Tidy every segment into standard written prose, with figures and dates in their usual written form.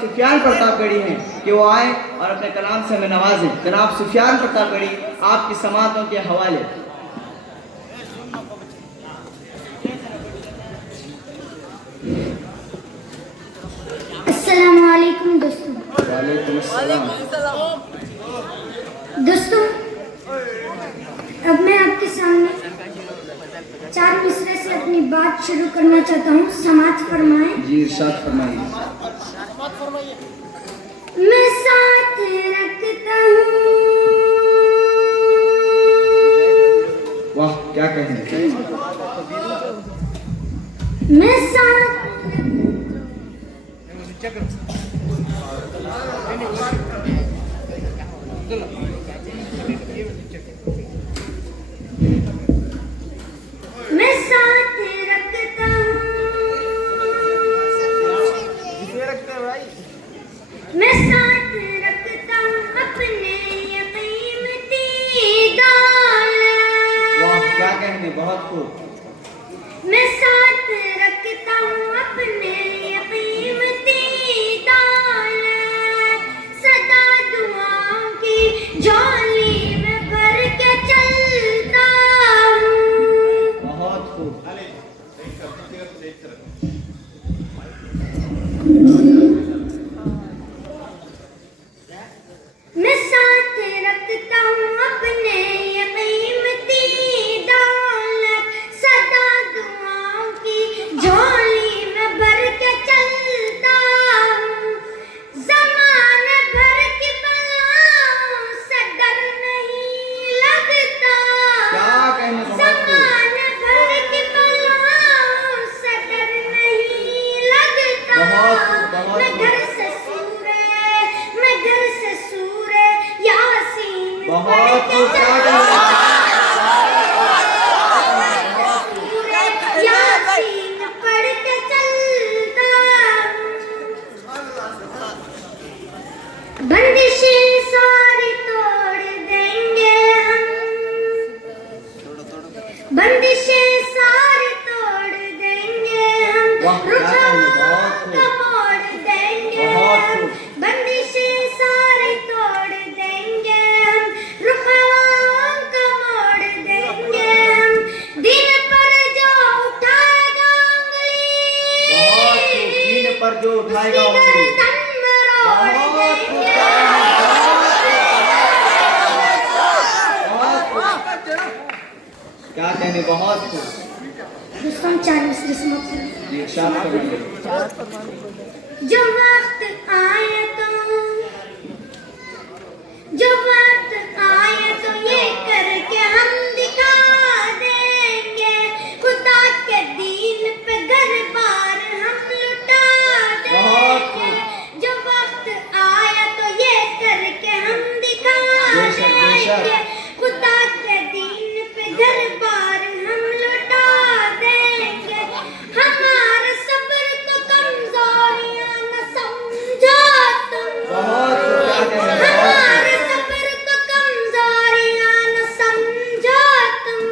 सुफियान प्रतापगढ़ी हैं कि वो आए और अपने कलाम से हमें नवाजें। जनाब सुफियान प्रतापगढ़ी आपकी समातों के हवाले। अस्सलाम वालेकुम दोस्तों। वालेकुम अस्सलाम। दोस्तों, अब मैं आपके सामने 4 मिसरे से अपनी बात शुरू करना चाहता हूँ। समात फरमाएं। जी इरशाद फरमाइए। मैं साथ रखता हूँ। वाह क्या कहें। मैं साथ मैं साथ रखता हूँ। मैं साथ रखता हूँ अपने ये कीमती दौलत। वाह क्या कहने, बहुत खूब। मैं साथ रखता हूँ अपने ये कीमती दौलत। सदा दुआओं की झोली में भर के चलता हूँ। बहुत खूब। मैं साथ रखता हूँ अपने ये कीमती दौलत। सदा दुआओं की झोली में भर के चलता हूँ। ज़माने भर की बलाओं से डर नहीं लगता। क्या कहने, बहुत खूब। ज़माने भर की बलाओं से डर नहीं लगता। बहुत खूब, बहुत मैं खूब। घर से सूरे यासीन बहुत पढ़ के खूब, क्या चलता कहने। सूरे यासीन पढ़ के चलता हूँ। बंदिशें सारी तोड़ देंगे हम। बंदिशें सारी तोड़ देंगे हम। वाह, क्या कहने, बहुत खूब। रुखा मोड़ देंगे बहुत हम। खूब। बंदिशें सारी तोड़ देंगे हम। रुखवाओं का मोड़ देंगे हम। दिन पर जो उठाएगा उंगली, बहुत खूब। दीन पर जो उठाएगा उसकी उंगली। गर्दन में रोड़ बहुत खूब, देंगे। बहुत खूब। क्या कहने, बहुत खूब। दोस्तों, 4 मिसरे समाप्त करें। जी इरशाद फरमाइए। जो वक्त आए तो ये करके हम दिखा देंगे। खुदा के दीन पे घर बार हम लुटा देंगे। जो वक्त आया तो ये करके हम दिखा बेशक, बेशक। देंगे। खुदा के दीन पे घर बार हम लुटा देंगे। हमारे सब्र को कमजोरियां न समझो तुम। बहुत खूब, क्या कहने, बहुत हमारे सब्र को कमजोरियां न समझो तुम।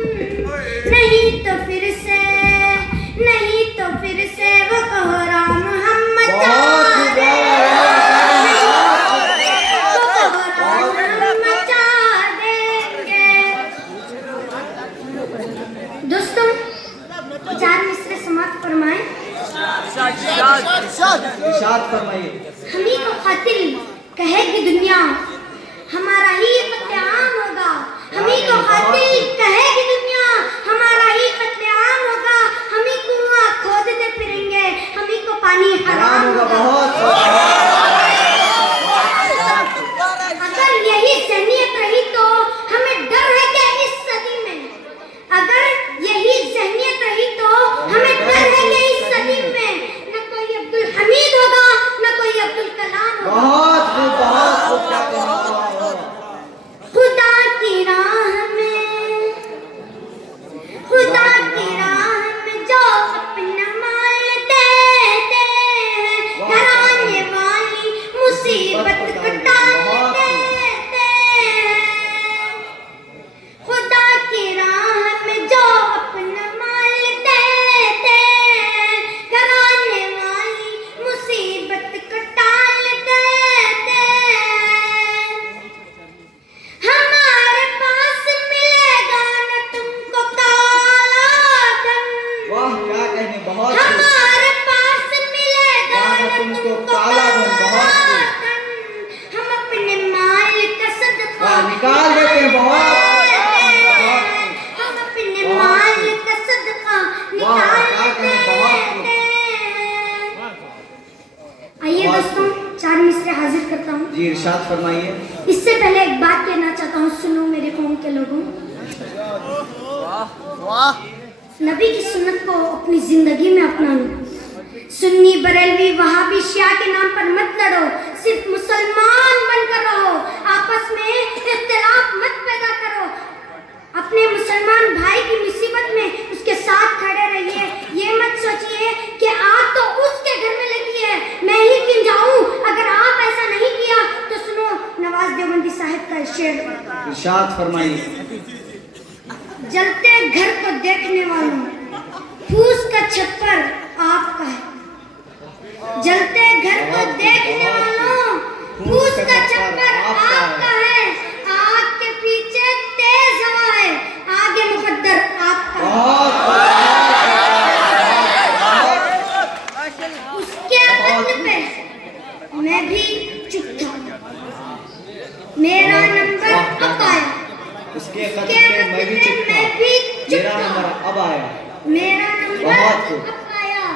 नहीं तो फिर से वो कोहराम हम मचा देंगे। वो कोहराम हम मचा देंगे। दोस्तों, 4 मिसरे समाप्त फरमाएं। इरशाद फरमाइए। हमी को कातिल कहेगी दुनिया, हमारा ही कत्लेआम होगा। हमी को कातिल कहेगी दुनिया, हमारा ही कत्लेआम होगा। हमी कुआं खोदते फिरेंगे, हमी को पानी हराम होगा। बहुत खूब। अगर यही ज़हनियत रही तो हमें डर है क्या इस सदी में? अगर यही ज़हनियत रही तो हमें डर है क्या इस सदी में? न कोई अब्दुल हमीद होगा, न कोई अब्दुल कलाम होगा। बहुत खूब, बहुत खूब। क्या कहने, खुदा की राह में जो अपना माल देते हैं, डराए दोस्तों, 4 मिसरे हाजिर करता हूँ। जी इरशाद फरमाइए। इससे पहले एक बात कहना चाहता हूँ, सुनो मेरे कौम के लोगों। नबी की सुन्नत को अपनी जिंदगी में अपना लो। सुन्नी बरेलवी वहाबी शिया के नाम पर मत लड़ो, सिर्फ मुसलमान बनकर रहो। आपस में इख्तिलाफ मत पैदा करो। अपने मुसलमान भाई की मुसीबत में उसके साथ खड़े रहिए। ये मत सोचिए कि आग तो उसके घर में लगी है, मैं ही क्यों जाऊं। अगर आप ऐसा नहीं किया तो सुनो नवाज देवबंदी साहब का शेर। इरशाद फरमाइए। जलते घर को देखने वालों, फूस का छप्पर आपका है। जलते घर को देखने वालों, फूस का छप्पर आपका है। आग के पीछे तेज हवा है, आगे मुकद्दर आपका है। उसके कत्ल पे मैं भी चुप था, मेरा नंबर अब आया। उसके कत्ल पे मैं भी चुप था, मेरा नंबर अब आया। मेरा नंबर अब आया।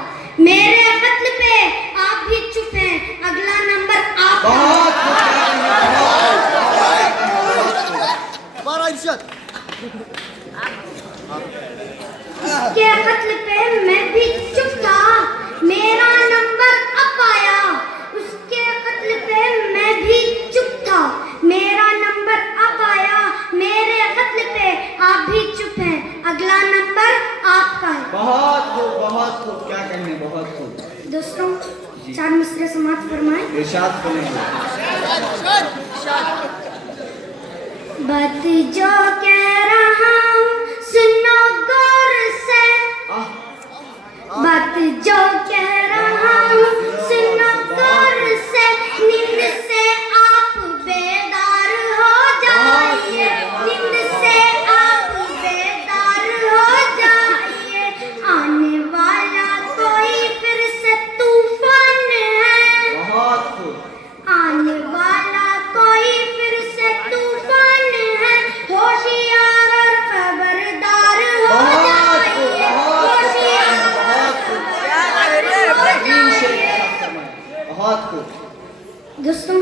मेरे कत्ल पे आप भी चुप हैं, अगला नंबर आपका। उसके कत्ल पे मैं भी चुप था, मेरा नंबर अब आया। उसके कत्ल पे मैं भी चुप था, मेरा नंबर अब आया। मेरे कत्ल पे आप भी चुप हैं, अगला नंबर आपका है। बहुत खूब, बहुत खूब, क्या कहने, बहुत खूब। दोस्तों, 4 मिसरे समाप्त फरमाएं। इरशाद फरमाइए। बात जो कह रहा हूँ सुनो गौर से। बात जो कह रहा हूँ सुनो गौर से। नींद से आप बेदार हो जाइए, नींद से आप बेदार हो जाइए। आने वाला कोई फिर से तूफान है, बहुत खूब। आने वाला कोई फिर से तूफान है। होशियार और खबरदार हो जाइए, होशियार और खबरदार हो जाइए। बहुत खूब। दोस्तों,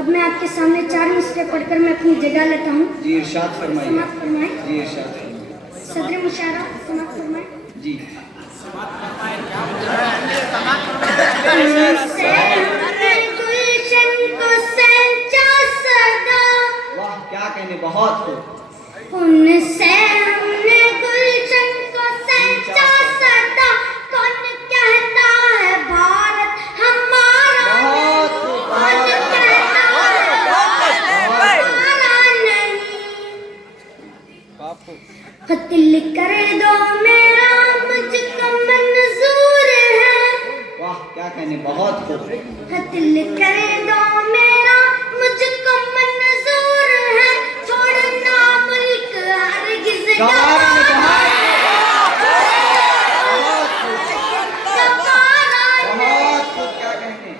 अब मैं आपके सामने 4 मिसरे पढ़कर मैं अपनी जगह लेता हूँ। जी इरशाद फरमाइए। समाप्त फरमाएं। जी इरशाद फरमाइए। सदर मुशायरा समाप्त फरमाएं। जी गुलशन को सच्चा सदा, वाह, क्या कहने, बहुत खूब। उनसे हमने गुलशन को सच्चा सदा। कौन कहता है भारत हमारा नहीं, कौन कहता है हमारा नहीं। खत लिख कर दो मेरा मुझको मंजूर है। वाह, क्या कहने, बहुत खूब। खत लिख कर दो मेरा मुझको मंजूर है। छोड़ना मुल्क हरगिज़ गवारा ने कहा है। गवारा बहुत खूब, क्या कहने।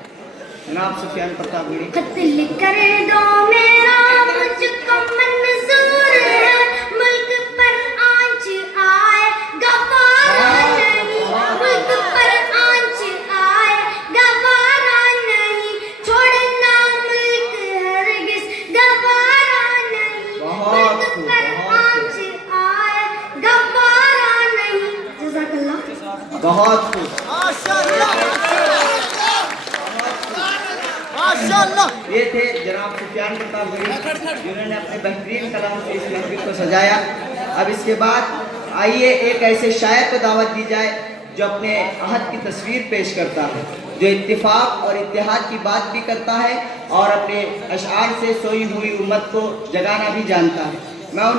जनाब सुफियान प्रताप बेड़ी। खत लिख कर दो मेरा मुझको मंजूर है। मुल्क पर आंच आए गवारा नहीं, मुल्क पर आंच आए गवारा नहीं। छोड़ना मुल्क हरगिज़ गवारा नहीं, मुल्क पर आंच आए गवारा नहीं। जज़ाकल्लाह। बहुत खूब। ये थे जनाब सुफियान प्रताप बेड़ी, जिन्होंने अपने बेहतरीन कलाम से इस महफिल को सजाया। अब इसके बाद आइए एक ऐसे शायर को दावत दी जाए जो अपने अहद की तस्वीर पेश करता है, जो इत्तिफाक और इत्तेहाद की बात भी करता है और अपने अशआर से सोई हुई उम्मत को जगाना भी जानता है। मैं उन्हें